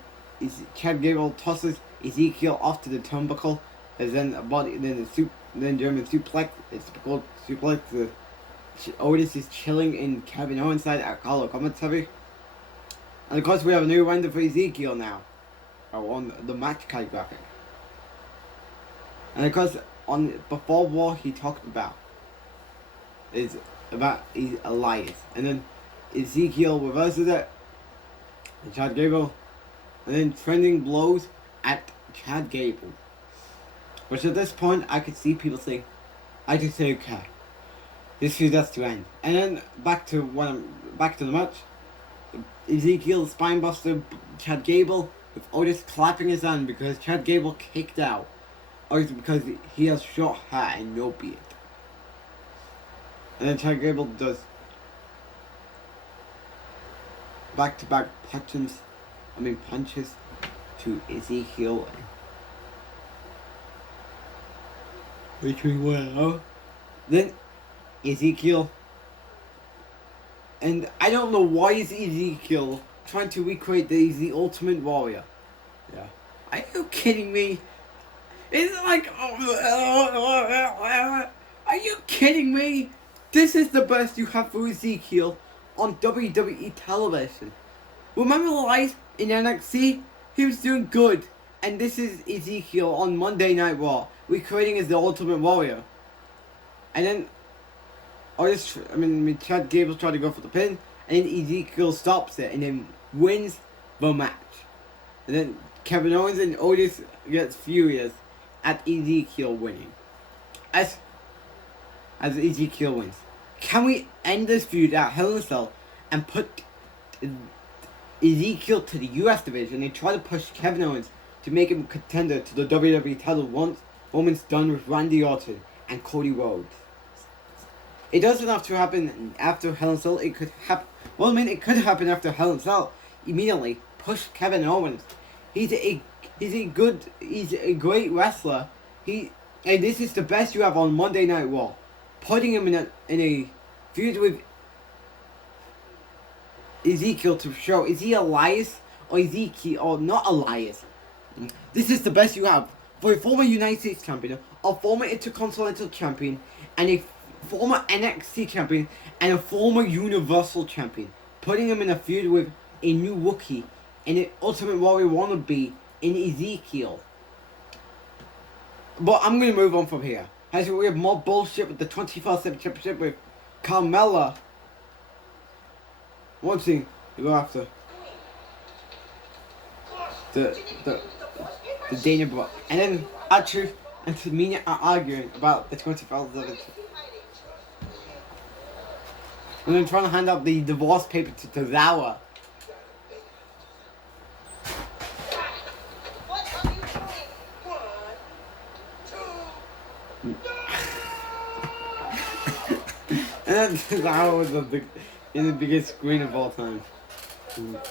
Chad Gable tosses Ezekiel off to the turnbuckle, and then then German suplex. It's called suplex. Otis is chilling in Kevin Owens' side at color commentary, and of course we have a new render for Ezekiel now, on the match card graphic. And of course, before War, he talked about Elias, and then Ezekiel reverses it, and Chad Gable, and then trending blows at Chad Gable. Which at this point, I could see people saying, "I just say okay, this feud has to end." And then back to the match. Ezekiel spinebuster Chad Gable with Otis clapping his hand because Chad Gable kicked out. Or is it because he has short hair and no beard? And then Chad Gable does back-to-back punches to Ezekiel. Which we will. Then Ezekiel. And I don't know why is Ezekiel trying to recreate the Ultimate Warrior. Yeah. Are you kidding me? It's like, are you kidding me? This is the best you have for Ezekiel on WWE television. Remember Elias in NXT? He was doing good. And this is Ezekiel on Monday Night Raw, recreating as the Ultimate Warrior. And then, Chad Gable tried to go for the pin, and then Ezekiel stops it and then wins the match. And then Kevin Owens and Otis gets furious at Ezekiel winning. As Ezekiel wins. Can we end this feud at Hell in a Cell and put Ezekiel to the US division and try to push Kevin Owens to make him contender to the WWE title once Roman's done with Randy Orton and Cody Rhodes. It doesn't have to happen after Hell in a Cell. It could happen. Well, I mean, it could happen after Hell in a Cell. Immediately push Kevin Owens. He's a great wrestler. And this is the best you have on Monday Night Raw. Putting him in a feud with Ezekiel to show, is he Elias or Ezekiel or not Elias? This is the best you have for a former United States champion, a former Intercontinental champion, and a former NXT champion, and a former Universal champion. Putting him in a feud with a new rookie and an Ultimate Warrior wannabe in Ezekiel. But I'm going to move on from here. As we have more bullshit with the 24/7 championship with Carmella. One thing to go after. The Dana Brooke. And then R-Truth and Tamina are arguing about the 24/7. And then trying to hand out the divorce paper to Tozawa. What are you doing? 1, 2, And then Tozawa was in the biggest screen of all time. Anita!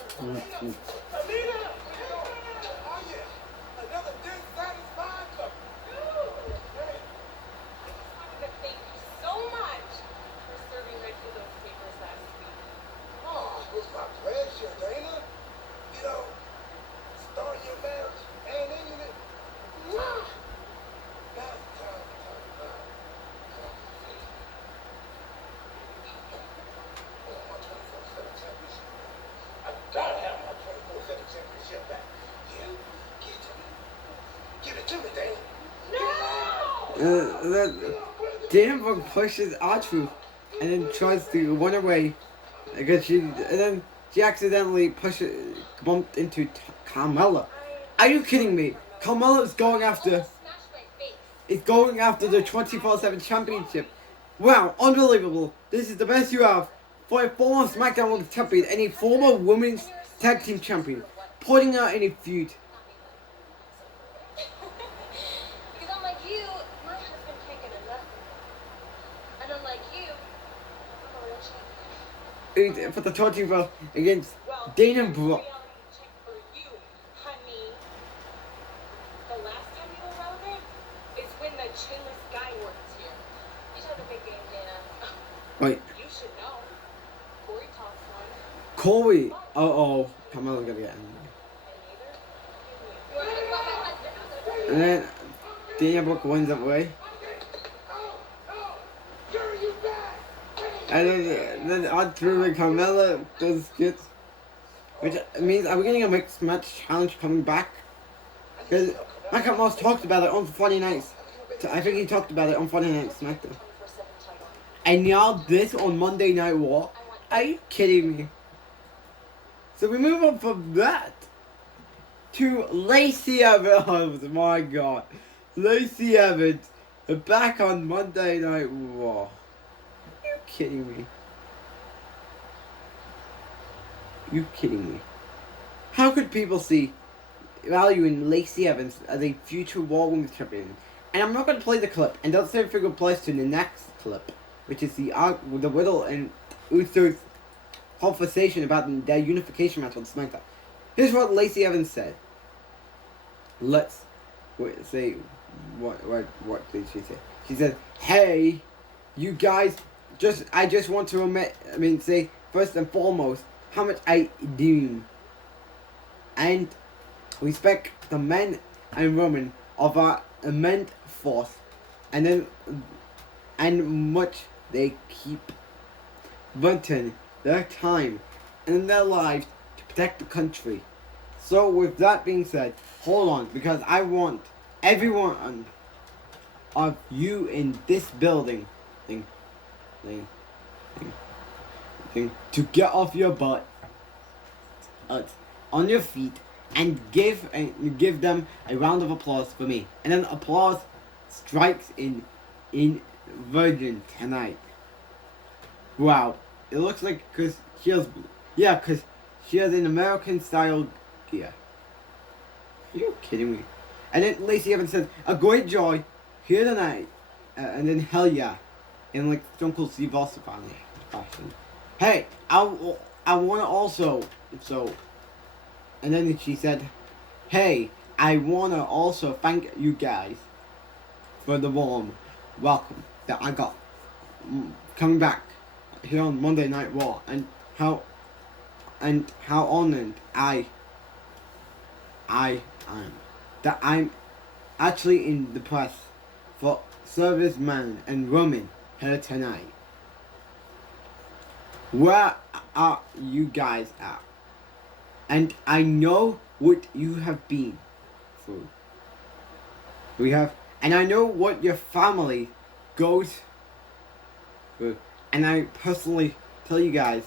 Oh yeah, another dissatisfied couple. Hey. But thank you so much for serving Reggie those papers last week. Oh, it was my pleasure, Dana. You know, starting your marriage and ending it. Mwah! Now it's time to talk about coffee. Oh, my 24/7 championship. I gotta have my 24/7 championship back. Yeah, give it to me. Give it to me, Dana. Then Dana Brooke pushes R-Truth and then tries to run away. Because and then she accidentally bumped into Carmella. Are you kidding me? Carmella is going after Smash my face. the 24/7 championship. Wow, unbelievable. This is the best you have for a former SmackDown Women's Champion and a former Women's Tag Team Champion. Putting her in a feud. Because unlike you, my husband can't get enough. And unlike you, I'm a real champion. For the 24 against Well, Dana here's a Brooke. reality check for you, honey. The last time you were relevant is when the chainless guy worked here. You had the big game, Dana. Wait, You should know. Corey tossed one. Corey. Oh, Carmella's gonna get him. And neither. You want to call my husband? And then Dana Brooke wins that way. Girl, you back! And then R-Truth and Carmella does skits. Which means, are we getting a mixed match challenge coming back? Because Michael Moss talked about it on Friday nights. I think he talked about it on Friday Night SmackDown. 24/7 title. And now this on Monday Night Raw? Are you kidding me? So we move on from that to Lacey Evans. Oh my god. Lacey Evans back on Monday Night Raw. Are you kidding me? You kidding me? How could people see value in Lacey Evans as a future Raw Women's Champion? And I'm not going to play the clip, and that's the figure applies to the next clip, which is the Riddle and Usos conversation about their unification match on SmackDown. Here's what Lacey Evans said. Let's say what did she say? She said, "Hey, you guys, I just want to say first and foremost how much I do and respect the men and women of our immense force, and much they keep venting their time and their lives to protect the country. So with that being said, hold on, because I want everyone of you in this building to get off your butt on your feet and give them a round of applause for me." And then applause strikes in Virgin tonight. Wow, it looks like because She has an American style gear. Are you kidding me? And then Lacey Evans says, a great joy here tonight. And then hell yeah. In like Stone Cold Steve Austin fashion. Hey, I want to also, so, and then she said, hey, I want to also thank you guys for the warm welcome that I got coming back here on Monday Night Raw, and how honored I am that I'm actually in the press for servicemen and women here tonight. Where are you guys at? And I know what you have been through. And I know what your family goes through. And I personally tell you guys,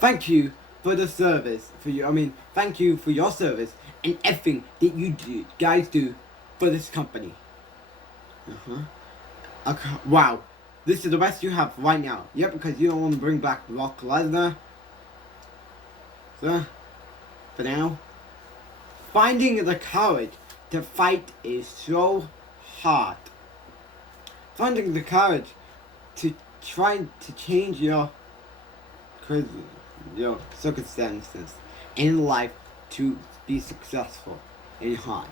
thank you for the service, thank you for your service and everything that you guys do for this company. Okay, wow, this is the best you have right now. Yep, because you don't want to bring back Brock Lesnar. So, for now, finding the courage to fight is so hard. Finding the courage to try to change your circumstances in life to be successful is hard.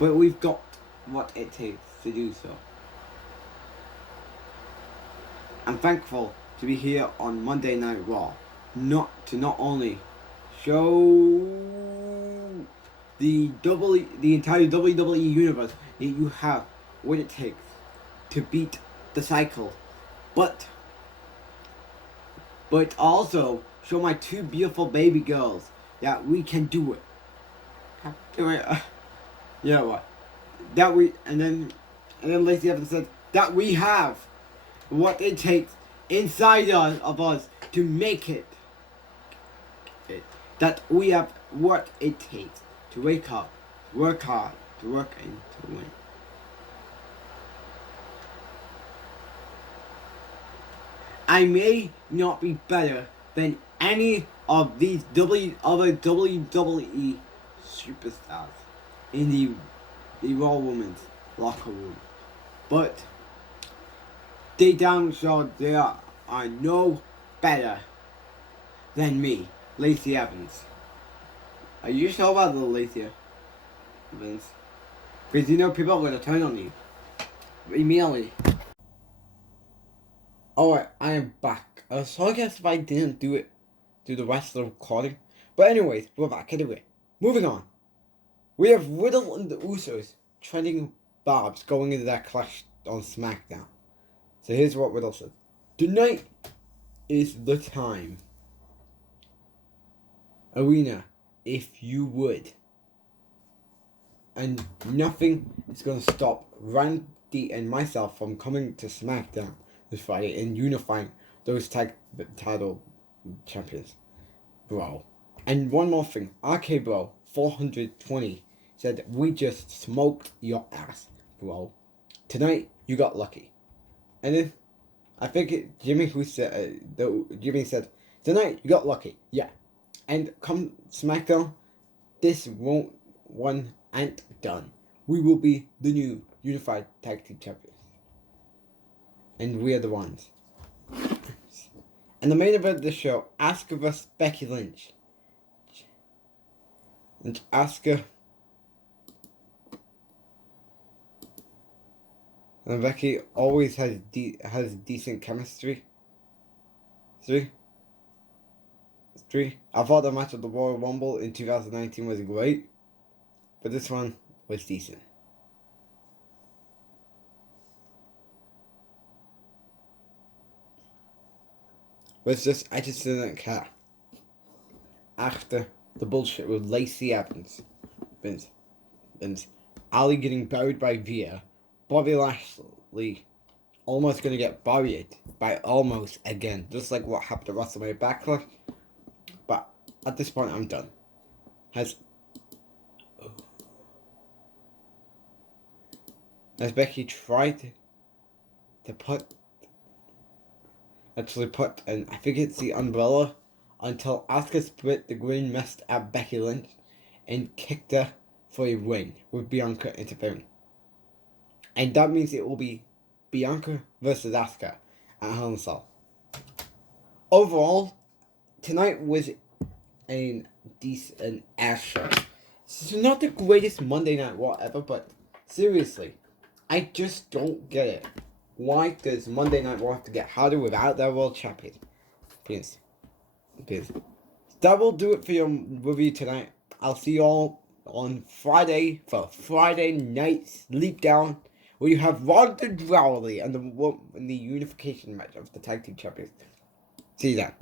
But we've got what it takes to do so. I'm thankful to be here on Monday Night Raw, not only show the entire WWE universe that you have what it takes to beat the cycle, but also show my two beautiful baby girls that we can do it. Yeah, what? And then Lacey Evans said that we have what it takes inside of us to make it. That we have what it takes to wake up, to work hard, to work and to win. I may not be better than any of these other WWE superstars in the Raw Women's locker room, but they damn sure they are no better than me, Lacey Evans. Are you sure about the Lacey Evans? Because you know people are going to turn on you immediately. Alright, I am back. So I guess if I didn't do the rest of the recording. But anyways, we're back anyway. Moving on. We have Riddle and the Usos trading barbs going into that clash on SmackDown. So here's what Riddle said. Tonight is the time. Arena, if you would. And nothing is going to stop Randy and myself from coming to SmackDown this Friday and unifying those tag title champions. Bro. And one more thing. RK Bro 420 said, we just smoked your ass, bro. Tonight, you got lucky. And then, I think Jimmy said, tonight, you got lucky. Yeah. And come SmackDown, this one ain't done. We will be the new unified tag team champions. And we are the ones. And the main event of the show, Asuka vs. Becky Lynch. And Asuka and Becky always has decent chemistry. Three. I thought the match of the Royal Rumble in 2019 was great, but this one was decent. But I just didn't care. After the bullshit with Lacey Evans, Vince, Ali getting buried by Via, Bobby Lashley almost gonna get buried by almost again, just like what happened to WrestleMania Backlash. But at this point, I'm done. As Becky tried to put actually put an, I think it's the umbrella, until Asuka split the green mist at Becky Lynch and kicked her for a win with Bianca interfering. And that means it will be Bianca versus Asuka at Hell in a Cell. Overall, tonight was a decent ass show. This is not the greatest Monday Night Raw ever, but seriously, I just don't get it. Why does Monday Night Raw have to get harder without their world champion? Please. That will do it for your review tonight. I'll see you all on Friday for Friday Night Sleep Down, where you have Ronda Rousey and the unification match of the tag team champions. See you then.